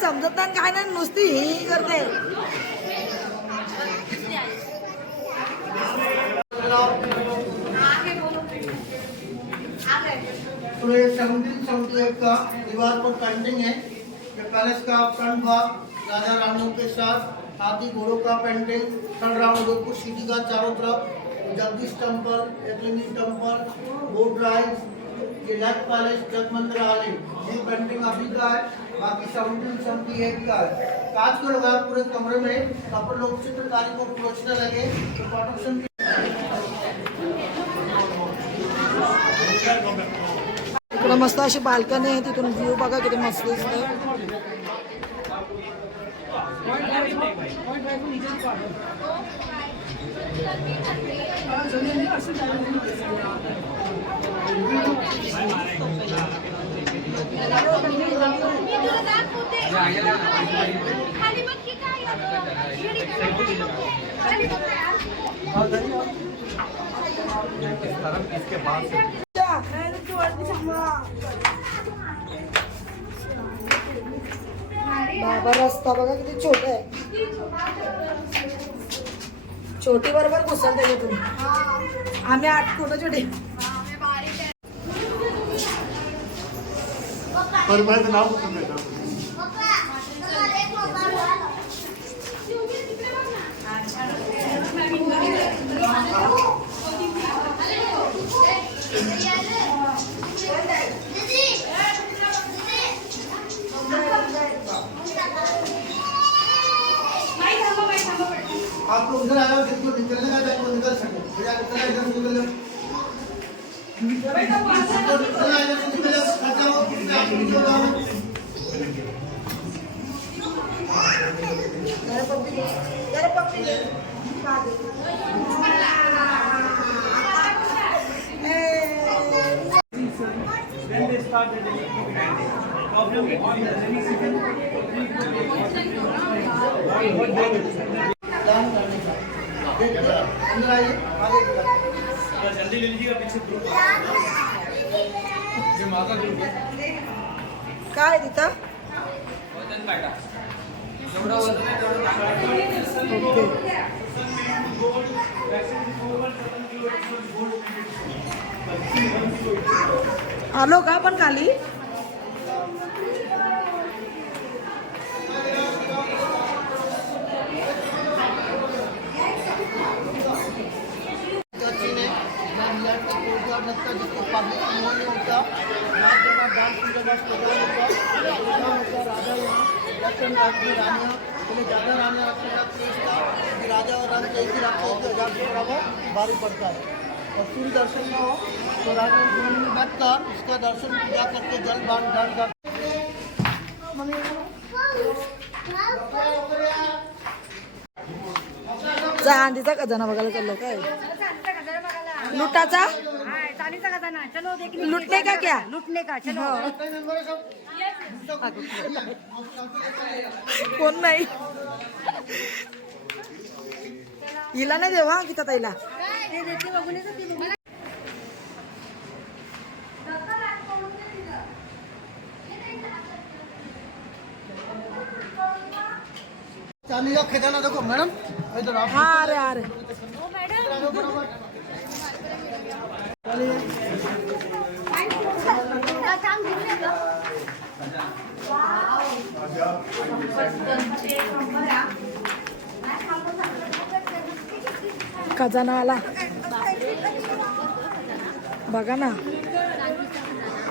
समजत नाही काय नाही, नुसती ही करते. तो ये 1778 का दीवार पर पेंटिंग है. ये पैलेस का फ्रंट भाग राजा रानियों के साथ हाथी घोड़ों का पेंटिंग. खंडराव उदयपुर सिटी का चारों तरफ जगदीश टेम्पल, एकलिंगी टेम्पल, बोट राइड, ये लेक पैलेस, जगमंदिर आलय. ये पेंटिंग अभी का है, बाकी 1778 का है. कांच को लगाया पूरे कमरे में, कपड़े लोग चित्रकारी को परोसने लगे तो प्रोडक्शन इकडे मस्त अशी बाल्कनी आहे, तिथून व्ह्यू बघा किती मस्त दिसतंय. इसके बाद बाबा रस्ता बघा किती छोटा आहे. छोटी बरोबर घुसलते तुम्ही. आम्ही 8 फुट छोटे. पर मैं तो नाम आपको उधर आया जिसको निकलने का टाइम वो निकल सके. भैया निकल इधर निकल लो. निकल आया तो निकल जाओ. आप निकल जाओ. When they started the problem with the rainy season, अंदर आइए. आगे जल्दी ले लीजिएगा पीछे ग्रुप ये माता ग्रुप है काय तिथं वजन काटा जेवढं वजन आहे तेवढं आलो का पण खाली. जिसको पब्लिक नहीं होता, डांस की जगह प्रोग्राम होता, राजा यहाँ लेफ्ट रानियाँ पहले ज़्यादा रानियाँ रखने का केस था कि राजा और रानी एक ही रखते थे. 1000 से बड़ा भारी पड़ता है. और सूर्य दर्शन न हो तो राजा में बैठकर इसका दर्शन पूजा करके जल दान कर. चांदीचा खजाना बघायला चाललो काय. लुटाचा लुटने का क्या. लुटने का चलो. कोण नाही. हिला नाही देवा किती ताईला. चांदी का खजाना देखो मैडम. इधर आप. हा अरे अरे खजाना आला बघा ना.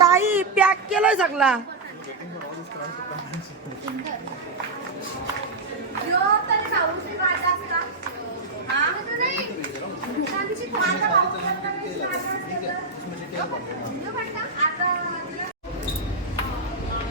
ताई पॅक केलाय सगळा.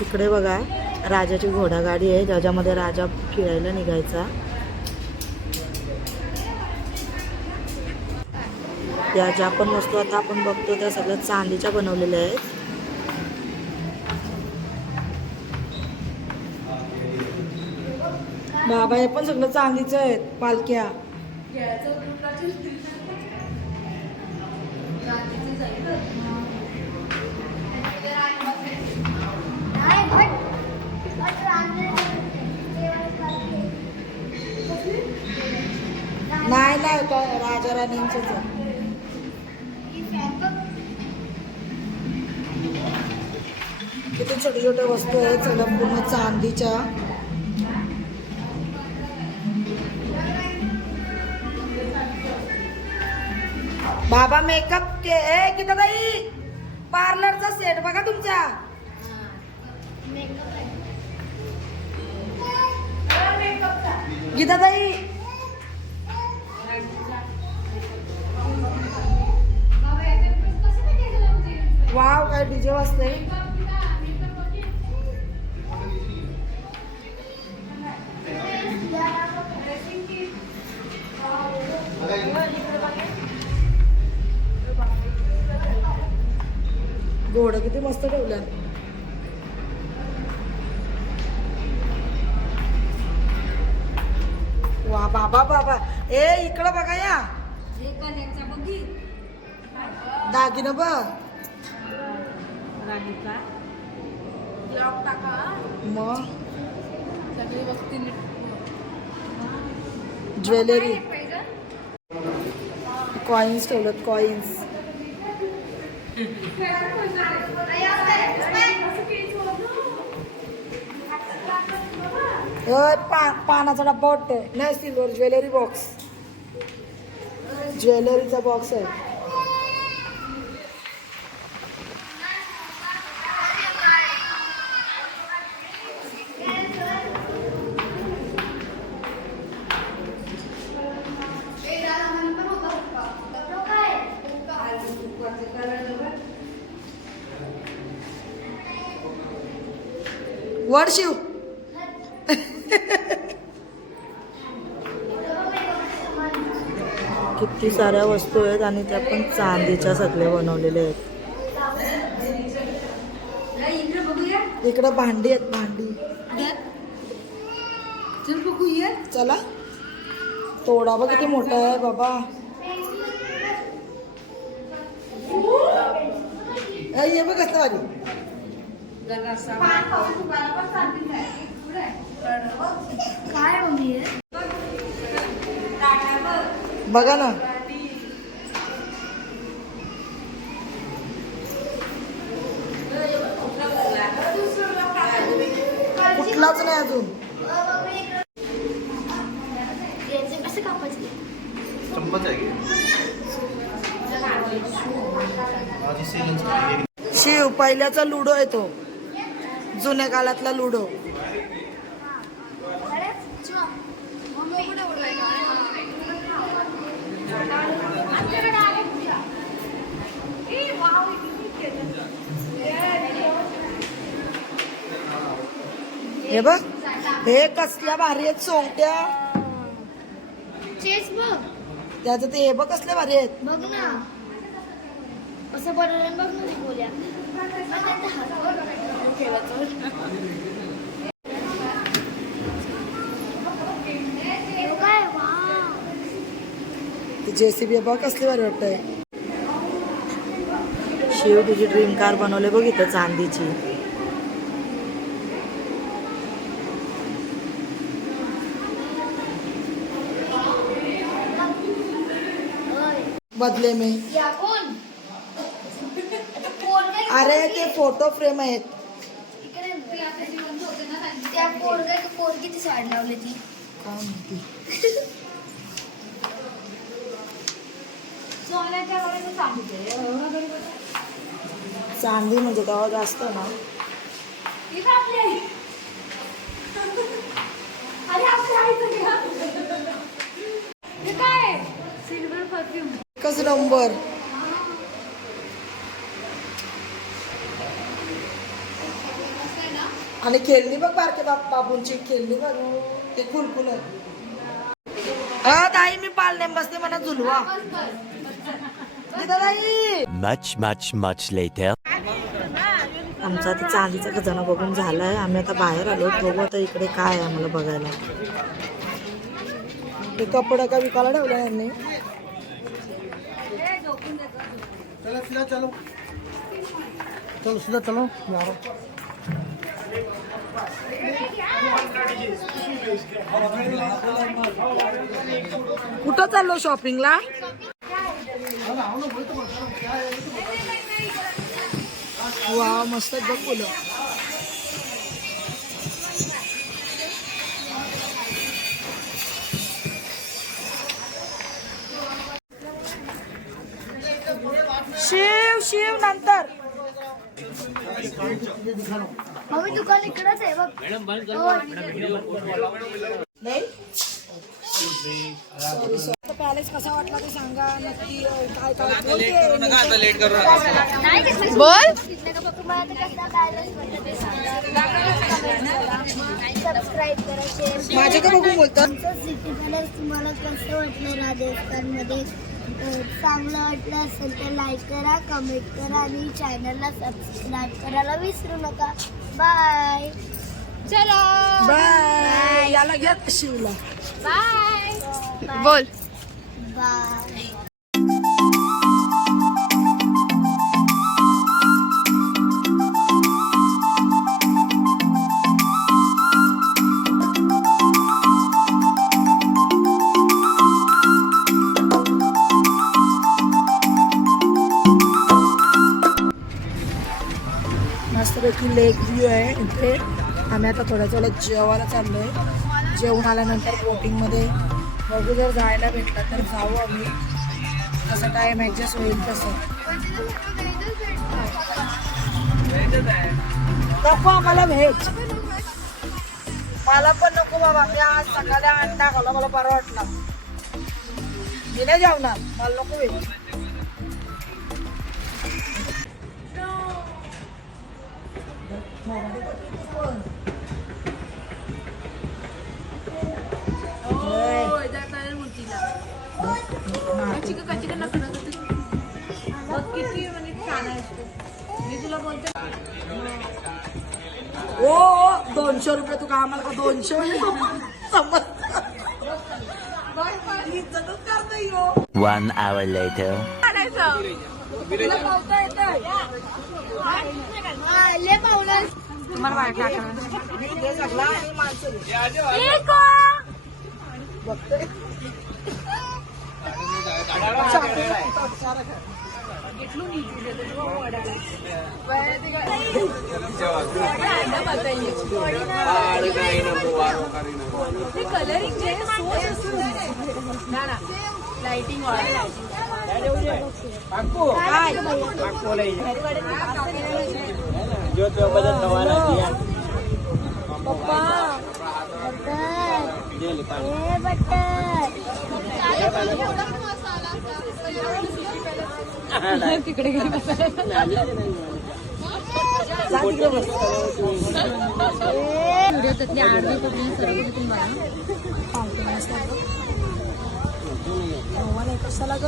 इकडे बघा राजाची घोडागाडी आहे, ज्याच्यामध्ये राजा फिरायला निघायचा. त्या ज्या पण वस्तू आता आपण बघतो त्या सगळ्या चांदीच्या बनवलेल्या आहेत. बाबा हे पण सगळं चांदीचं आहेत. पालख्या राजा राणींचेच आहे. किती छोटे छोटे वस्तू आहेत सगळ्या पूर्ण चांदीच्या. बाबा मेकअप किती बाई पार्लरचा सेट बघा तुमच्या. गीताताई वाव काय डीजे वाजते. घोडं किती मस्त ठेवलं. वा बाबा बाबा ए इकडं बघा या दागिनं बघ. मग ज्वेलरी कॉइन्स ठेवलं कॉइन्स. पानाचा डब्बा वाटतोय नाही सिल्वर ज्वेलरी बॉक्स. ज्वेलरीचा बॉक्स आहे. वर शिव किती साऱ्या वस्तू आहेत आणि त्या पण चांदीच्या सगळ्या बनवलेल्या आहेत. इकडं भांडी आहेत भांडी. चला तोडा बघ किती मोठा आहे बाबा. ये बघ कसं वाली बघा ना. कुठलाच नाही अजून. चम्मच आहे की? शिव पहिल्याचा लुडो आहे तो जुन्या काळातला लुडो. हे बघ हे कसल्या भारी आहेत सोंगट्या. चेस बघ त्याचं ते हे बघ कसले भारी आहेत. बघ ना असं बनवलं बघ ना बोल्या काय वा JCB बघ कसली भारी वाटतंय. शिव तुझी ड्रीम कार बनवले बघ इथं चांदीची. बदले में या कोण अरे ते फोटो फ्रेम आहेत. त्या पोरगी ती साड लावली ती काय माहिती. चांदी म्हणजे तेव्हा जास्त ना. काय सिल्वर परफ्यूम एकच नंबर. आणि खेळणी बघ बारके बाबूंची खेळणी बघ ते कुलकुल. ताई मी पाळणे बसते मला झुलवा. Much, much, much later. आमचा आता चांदीचा खजाना बघून झालाय. आम्ही आता बाहेर आलो. बघू आता इकडे काय आहे आम्हाला बघायला. ते कपडा का विकायला ठेवला यांनी. चलो सीधा चलो चलो सीधा चलो. कुठं चाललो शॉपिंगला? वा मस्त बघ फुलं. शिव शिव नंतर मम्मी दुकान इकडंच आहे बघ. पॅलेस कसा वाटला ते सांगा नक्की. काय काय बोल. सबस्क्राईब करा, शेअर माझे का बघून बोलतात. सिटी पॅलेस तुम्हाला कसं वाटलं राजस्थानमध्ये? चांगलं वाटलं असेल तर लाईक करा, कमेंट करा आणि चॅनलला सबस्क्राईब करायला विसरू नका. बाय. चलो बाय. याला घ्या शिवला. बाय. बोल. बाय. मस्तपैकी लेक व्ह्यू आहे इथे. आम्ही आता थोड्या जेवायला चाललोय. जेवून आल्यानंतर बोटिंगमध्ये बघू, जर जायला भेटलं तर जाऊ आम्ही. जसं टाईम ॲडजस्ट होईल तसं. नको आम्हाला व्हेज. मला पण नको बाबा. मी आज सकाळी अंडा खाला, मला बरं वाटला. मी नाही जेवणार, मला नको व्हेज. ओ 200 रुपये तू का आम्हाला का 200 1 hour later. लाइटिंग तिकडे व्हिडिओ त्यातली आडवी पडली सर्व तुम्हाला कशाला ग?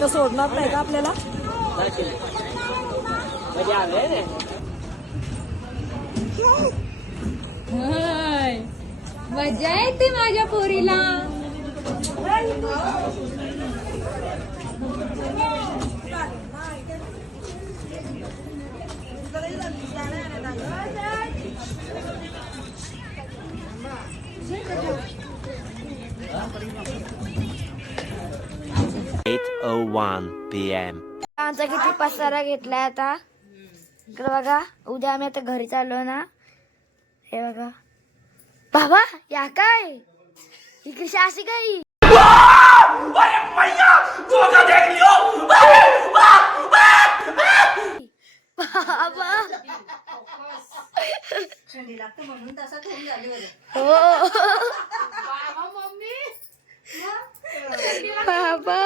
तर सोडणार नाही का आपल्याला? मजा येते माझ्या पोरीला. PM. आमचा किती पसारा घेतलाय आता. इकडे बघा, उद्या आम्ही आता घरी चाललो ना. हे बघा बाबा, या काय ही कशी अशी काही बाबा. थंडी लागते म्हणून तसा थंडी झाली हो बाबा.